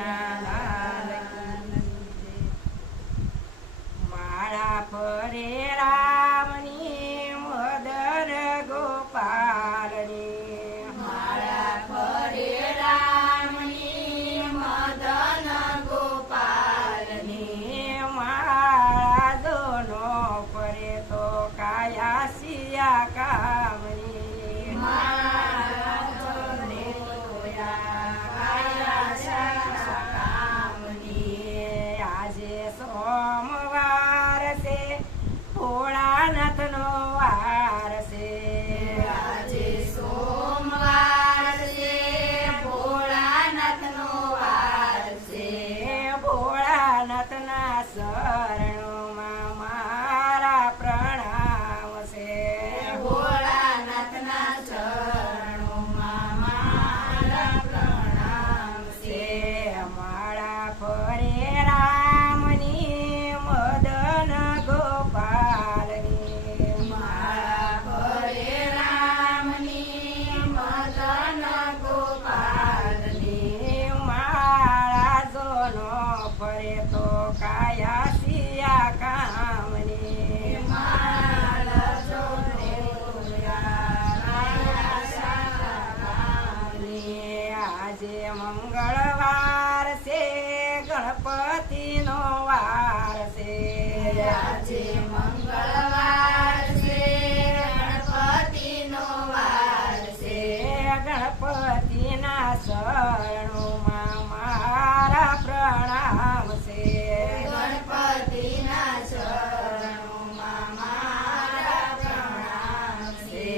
કનૈયાલાલ કી માળા ફરે રામની મદન ગોપાલની માળા ફરે રામની મદન ગોપાલની માળા દોનો ફરે તો કાયા સિયા કામની માળા ફરે તોયા કાયા સિયા કામની આજે સોમવાર છે ભોળાનાથનો વાર છે આજે સોમવાર છે ભોળાનાથનો વાર છે ભોળાનાથના શરણોમાં મારા પ્રણામ છે ભોળાનાથના ચરણોમાં મારા પ્રણામ છે માળા ફરે રામની મદન ગોપાલની માળા ફરે રામની મદન ગોપાલની માળા જોનો ફરે તો કાયા સિયા કામની માળા જોને કાયા સિયા કામની આજે મંગળવાર છે ગણપતિનો વાર છે આજે મંગળવાર છે ગણપતિનો વાર છે ગણપતિના શરણોમાં મારા પ્રણામ છે ગણપતિના ચરણોમાં મારા પ્રણામ છે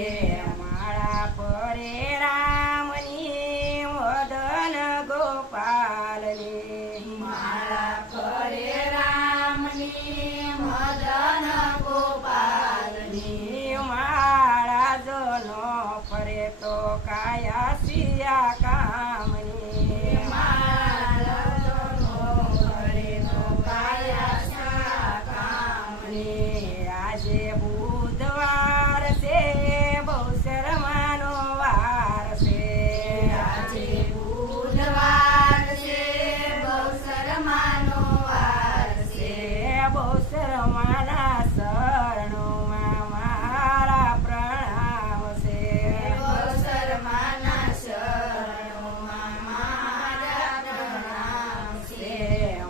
માળા ફરે રામની મદન ગોપાલની માળા ફરે રામની મદન ગોપાલની માળા જોનો ફરે તો કાયા સિયા કામની માળા જોનો ફરે તો કાયા સિયા કામની આજે બુધવાર છે બહુ શરમાનો વાર છે આજે બુધવાર છે બહુ શરમાનો વાર છે બહુ શરમાના શરણોમાં મારા પ્રણામ છે બહુ શરમાના શરણોમાં મારા પ્રણામ છે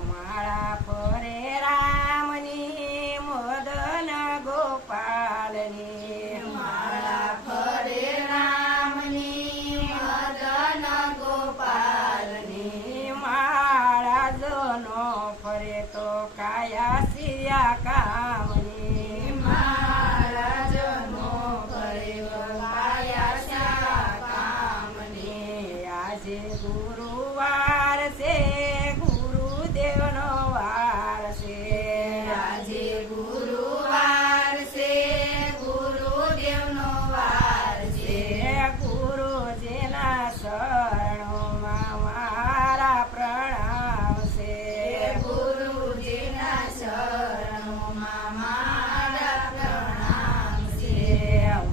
માળા ફરે રામની મદન ગોપાલની માળા ફરે રામની મદન ગોપાલની માળા જોનો ફરે તો કાયા સિયા કામની માળા જનો ફરે તો કાયા સિયા કામની આજે ગુરુવાર છે ગુરુદેવનો વાર છે આજે ગુરુવાર છે ગુરુદેવનો વાર છે ગુરુજીના શરણોમાં મારા પ્રણામ છે ગુરુજીના ચરણોમાં મારા પ્રણામ છે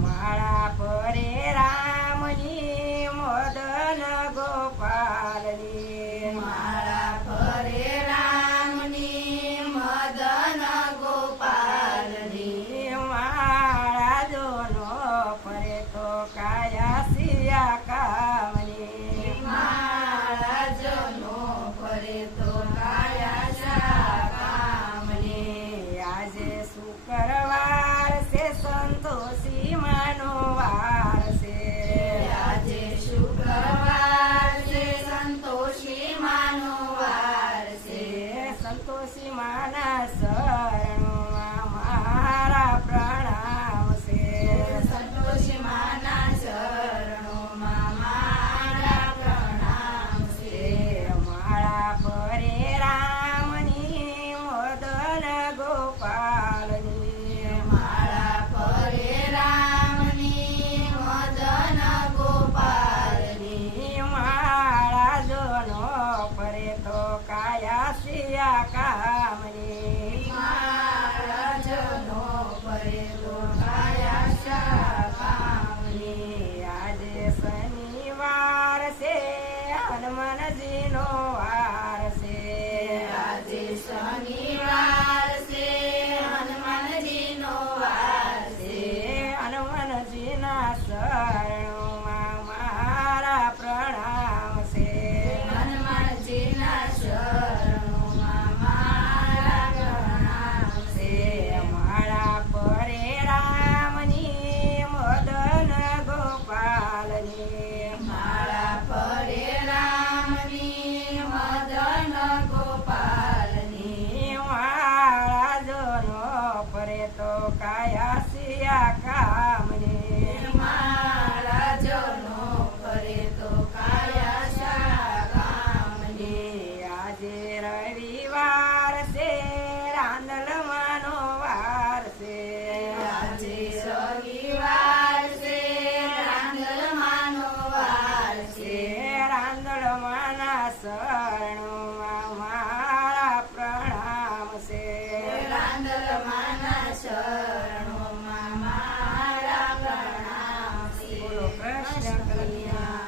માળા ફરે રામની મદન ગોપાલની માળા ફરે રામની મદન ગોપાલની માળા જોનો ફરે તો કાયા સિયા કામની માળા જનો ફરે તો કાયા સિયા કામની આજે શુક્રવાર છે સંતોષી માનો વાર છે આજે શુક્રવાર છે સંતોષી માનો વાર છે સંતોષી માના શરણોમાં મારા પ્રણામ છે સંતોષી માના ચરણોમાં મારા પ્રણામ છે માળા ફરે રામની મદન ગોપાલની માળા ફરે રામની મદન ગોપાલની માળા જોનો ફરે તો કાયા સિયા કામની માળા જનો ફરે તો કાયા સિયા કામની આજે શનિવાર છે હનુમાનજીનો વાર શનિવાર છે હનુમાનજીનો વાર છે હનુમાનજીના શરણોમાં મારા પ્રણામ છે હનુમાનજીના શરણોમાં મારા પ્રણામ છે માળા પરે રામની મદન ગોપાલની માળા પરે રામની મદન ગોપાલની માળા જોનો પરે તો કાયા સિયા કામની માળા જોનો કરે તો કાયા શા કામની આજે રવિવાર છે રાંદલમાંનો વાર છે આજે રવિવાર છે રાંદલમાંનો વાર છે રાંદલમાંના શરણોમાં મારા પ્રણામ છે રાંદલમાંના શરણોમાં મારા પ્રણામ છે બોલો કૃષ્ણ કનૈયા.